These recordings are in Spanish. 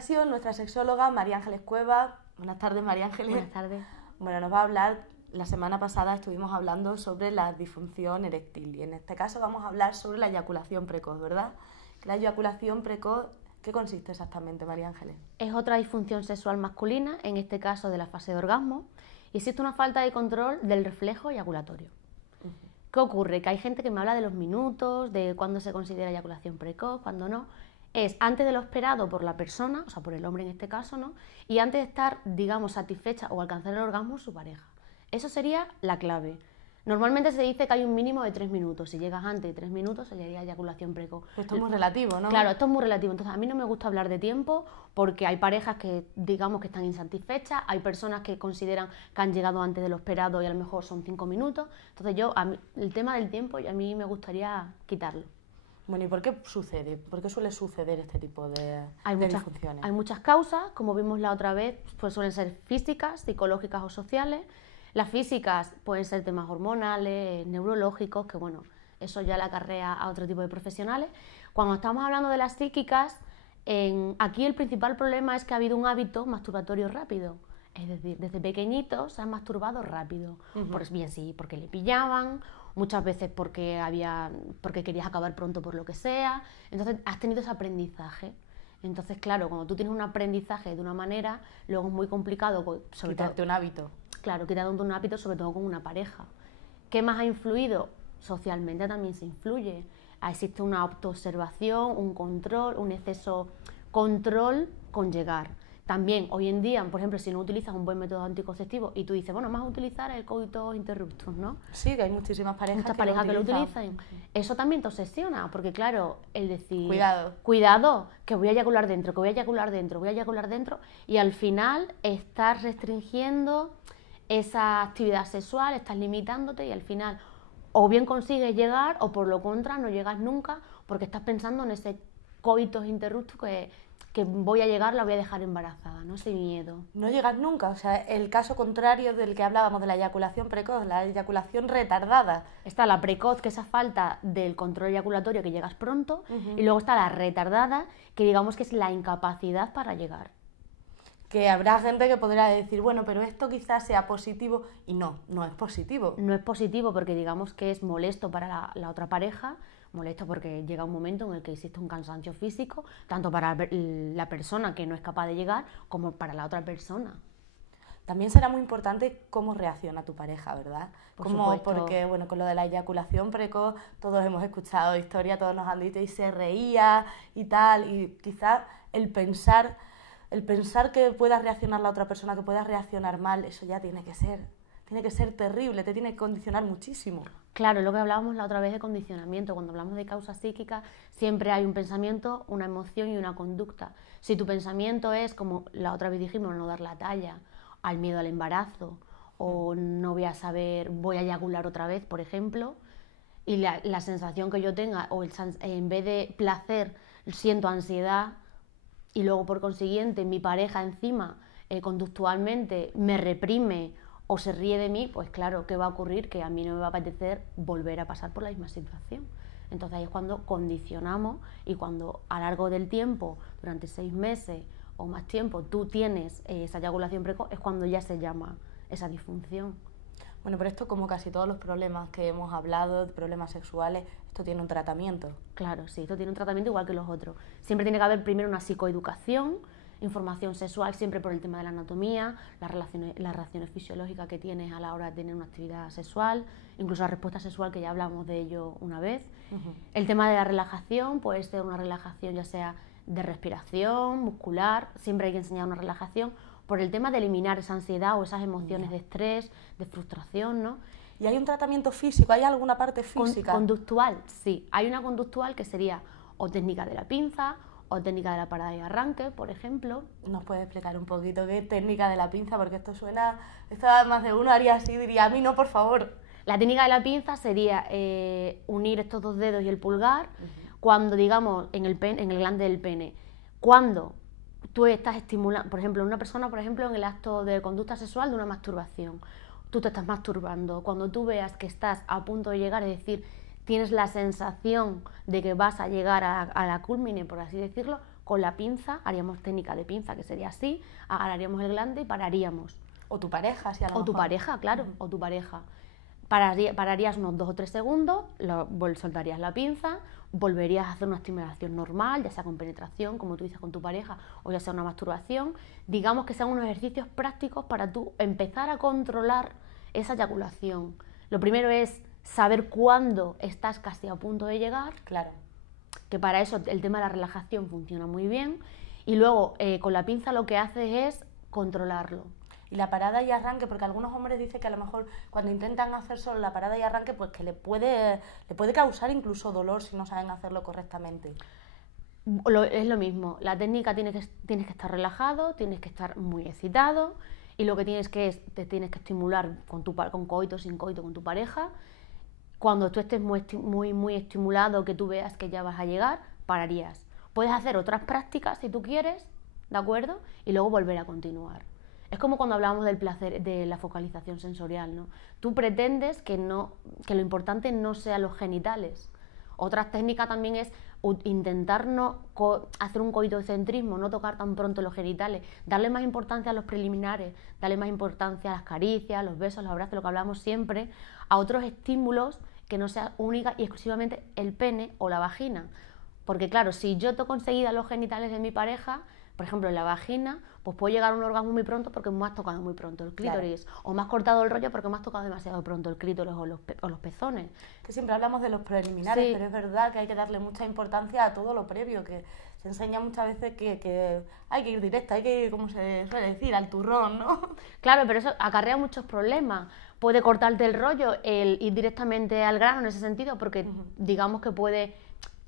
ocasión nuestra sexóloga María Ángeles Cueva. Buenas tardes, María Ángeles. Buenas tardes. Bueno, nos va a hablar, la semana pasada estuvimos hablando sobre la disfunción eréctil y en este caso vamos a hablar sobre la eyaculación precoz, ¿verdad? La eyaculación precoz, ¿qué consiste exactamente, María Ángeles? Es otra disfunción sexual masculina, en este caso de la fase de orgasmo, y existe una falta de control del reflejo eyaculatorio. ¿Qué ocurre? Que hay gente que me habla de los minutos, de cuándo se considera eyaculación precoz, cuándo no. Es antes de lo esperado por la persona, o sea, por el hombre en este caso, ¿no? Y antes de estar, digamos, satisfecha o alcanzar el orgasmo su pareja. Eso sería la clave. Normalmente se dice que hay un mínimo de 3 minutos. Si llegas antes de 3 minutos, sería eyaculación precoz. Esto es muy relativo, ¿no? Claro, esto es muy relativo. Entonces, a mí no me gusta hablar de tiempo porque hay parejas que, digamos, que están insatisfechas, hay personas que consideran que han llegado antes de lo esperado y a lo mejor son 5 minutos. Entonces, el tema del tiempo, a mí me gustaría quitarlo. Bueno, ¿y por qué sucede? ¿Por qué suele suceder este tipo de disfunciones? Hay muchas causas, como vimos la otra vez, pues suelen ser físicas, psicológicas o sociales. Las físicas pueden ser temas hormonales, neurológicos, que bueno, eso ya le acarrea a otro tipo de profesionales. Cuando estamos hablando de las psíquicas, aquí el principal problema es que ha habido un hábito masturbatorio rápido. Es decir, desde pequeñitos se han masturbado rápido. Pues bien, sí, porque le pillaban, muchas veces porque querías acabar pronto por lo que sea. Entonces has tenido ese aprendizaje. Entonces, claro, cuando tú tienes un aprendizaje de una manera, luego es muy complicado. Quitarte un hábito. Claro, quitando un hábito, sobre todo con una pareja. ¿Qué más ha influido? Socialmente también se influye. Existe una autoobservación, un control, un exceso control con llegar. También, hoy en día, por ejemplo, si no utilizas un buen método anticonceptivo y tú dices, bueno, vamos a utilizar el coitus interruptus, ¿no? Sí, que hay muchísimas parejas que lo utilizan. Eso también te obsesiona, porque claro, el decir... Cuidado, que voy a eyacular dentro, que voy a eyacular dentro, voy a eyacular dentro, y al final estás restringiendo esa actividad sexual, estás limitándote y al final o bien consigues llegar o por lo contra no llegas nunca porque estás pensando en ese coitus interruptus que voy a llegar, la voy a dejar embarazada, ¿no? Ese miedo. No llegas nunca, o sea, el caso contrario del que hablábamos de la eyaculación precoz, la eyaculación retardada. Está la precoz, que es esa falta del control eyaculatorio que llegas pronto, y luego está la retardada, que digamos que es la incapacidad para llegar. Que habrá gente que podrá decir, bueno, pero esto quizás sea positivo, y no es positivo. No es positivo porque digamos que es molesto para la otra pareja, molesto porque llega un momento en el que existe un cansancio físico, tanto para la persona que no es capaz de llegar, como para la otra persona. También será muy importante cómo reacciona tu pareja, ¿verdad? Porque, bueno, con lo de la eyaculación precoz, todos hemos escuchado historias, todos nos han dicho y se reía y tal, y quizás el pensar que pueda reaccionar la otra persona, que pueda reaccionar mal, eso ya tiene que ser terrible, te tiene que condicionar muchísimo. Claro, lo que hablábamos la otra vez de condicionamiento, cuando hablamos de causas psíquicas, siempre hay un pensamiento, una emoción y una conducta. Si tu pensamiento es, como la otra vez dijimos, no dar la talla, al miedo al embarazo, o no voy a saber, voy a eyacular otra vez, por ejemplo, y la sensación que yo tenga, o en vez de placer, siento ansiedad, y luego por consiguiente mi pareja encima conductualmente me reprime o se ríe de mí, pues claro, ¿qué va a ocurrir? Que a mí no me va a apetecer volver a pasar por la misma situación. Entonces ahí es cuando condicionamos y cuando a lo largo del tiempo, durante 6 meses o más tiempo, tú tienes esa eyaculación precoz, es cuando ya se llama esa disfunción. Bueno, pero esto, como casi todos los problemas que hemos hablado, problemas sexuales, esto tiene un tratamiento. Claro, sí, esto tiene un tratamiento igual que los otros. Siempre tiene que haber primero una psicoeducación, información sexual, siempre por el tema de la anatomía, las reacciones fisiológicas que tienes a la hora de tener una actividad sexual, incluso la respuesta sexual, que ya hablamos de ello una vez. El tema de la relajación, puede ser una relajación ya sea de respiración, muscular, siempre hay que enseñar una relajación, por el tema de eliminar esa ansiedad o esas emociones de estrés, de frustración, ¿no? ¿Y hay un tratamiento físico? ¿Hay alguna parte física? Conductual, sí. Hay una conductual que sería o técnica de la pinza o técnica de la parada y arranque, por ejemplo. ¿Nos puede explicar un poquito qué es técnica de la pinza? Porque esto más de uno haría así, diría, a mí no, por favor. La técnica de la pinza sería unir estos 2 dedos y el pulgar cuando, digamos, en el glande del pene. Cuando tú estás estimulando, por ejemplo, una persona, en el acto de conducta sexual de una masturbación, tú te estás masturbando, cuando tú veas que estás a punto de llegar, es decir, tienes la sensación de que vas a llegar a la culmine, por así decirlo, con la pinza, haríamos técnica de pinza, que sería así, agarraríamos el glande y pararíamos. O tu pareja, si a lo mejor. O tu pareja, claro, o tu pareja. Pararías unos 2 o 3 segundos, soltarías la pinza, volverías a hacer una estimulación normal, ya sea con penetración, como tú dices, con tu pareja, o ya sea una masturbación. Digamos que sean unos ejercicios prácticos para tú empezar a controlar esa eyaculación. Lo primero es saber cuándo estás casi a punto de llegar. Claro. Que para eso el tema de la relajación funciona muy bien. Y luego, con la pinza lo que haces es controlarlo. Y la parada y arranque, porque algunos hombres dicen que a lo mejor cuando intentan hacer solo la parada y arranque, pues que le puede causar incluso dolor si no saben hacerlo correctamente. Es lo mismo, la técnica tienes que estar relajado, tienes que estar muy excitado, y lo que te tienes que estimular con coito, sin coito, con tu pareja. Cuando tú estés muy estimulado, que tú veas que ya vas a llegar, pararías. Puedes hacer otras prácticas si tú quieres, ¿de acuerdo? Y luego volver a continuar. Es como cuando hablábamos del placer, de la focalización sensorial, ¿no? Tú pretendes que lo importante no sean los genitales. Otra técnica también es intentar no hacer un coitocentrismo, no tocar tan pronto los genitales, darle más importancia a los preliminares, darle más importancia a las caricias, los besos, los abrazos, lo que hablamos siempre, a otros estímulos que no sea única y exclusivamente el pene o la vagina. Porque claro, si yo toco enseguida los genitales de mi pareja, por ejemplo en la vagina, pues puedo llegar a un orgasmo muy pronto porque me has tocado muy pronto el clítoris, claro. O me has cortado el rollo porque me has tocado demasiado pronto el clítoris o los pezones. Que siempre hablamos de los preliminares, sí. Pero es verdad que hay que darle mucha importancia a todo lo previo, que se enseña muchas veces que hay que ir directa, hay que ir, como se suele decir, al turrón, ¿no? Claro, pero eso acarrea muchos problemas. Puede cortarte el rollo el ir directamente al grano en ese sentido, porque digamos que puede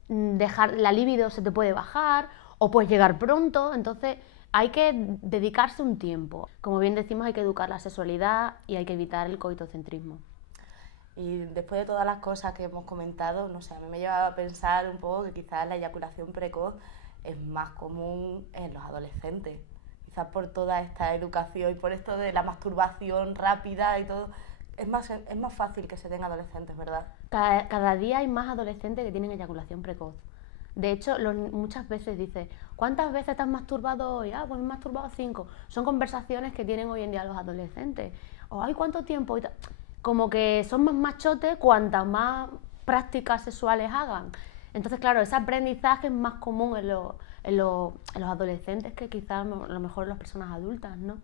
dejar, la libido se te puede bajar, o puedes llegar pronto, entonces hay que dedicarse un tiempo. Como bien decimos, hay que educar la sexualidad y hay que evitar el coitocentrismo. Y después de todas las cosas que hemos comentado, no sé, a mí me lleva a pensar un poco que quizás la eyaculación precoz es más común en los adolescentes. Quizás por toda esta educación y por esto de la masturbación rápida y todo, es más fácil que se den adolescentes, ¿verdad? Cada día hay más adolescentes que tienen eyaculación precoz. De hecho, muchas veces dice, ¿cuántas veces te has masturbado hoy? Ah, pues me he masturbado 5. Son conversaciones que tienen hoy en día los adolescentes. O, ay, ¿cuánto tiempo? Como que son más machotes cuantas más prácticas sexuales hagan. Entonces, claro, ese aprendizaje es más común en los adolescentes que quizás a lo mejor en las personas adultas, ¿no?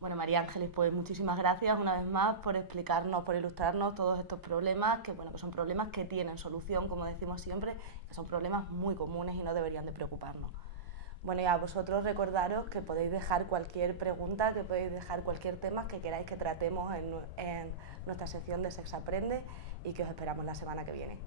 Bueno, María Ángeles, pues muchísimas gracias una vez más por explicarnos, por ilustrarnos todos estos problemas, que son problemas que tienen solución, como decimos siempre, que son problemas muy comunes y no deberían de preocuparnos. Bueno, y a vosotros recordaros que podéis dejar cualquier pregunta, que podéis dejar cualquier tema que queráis que tratemos en nuestra sección de Sex Aprende y que os esperamos la semana que viene.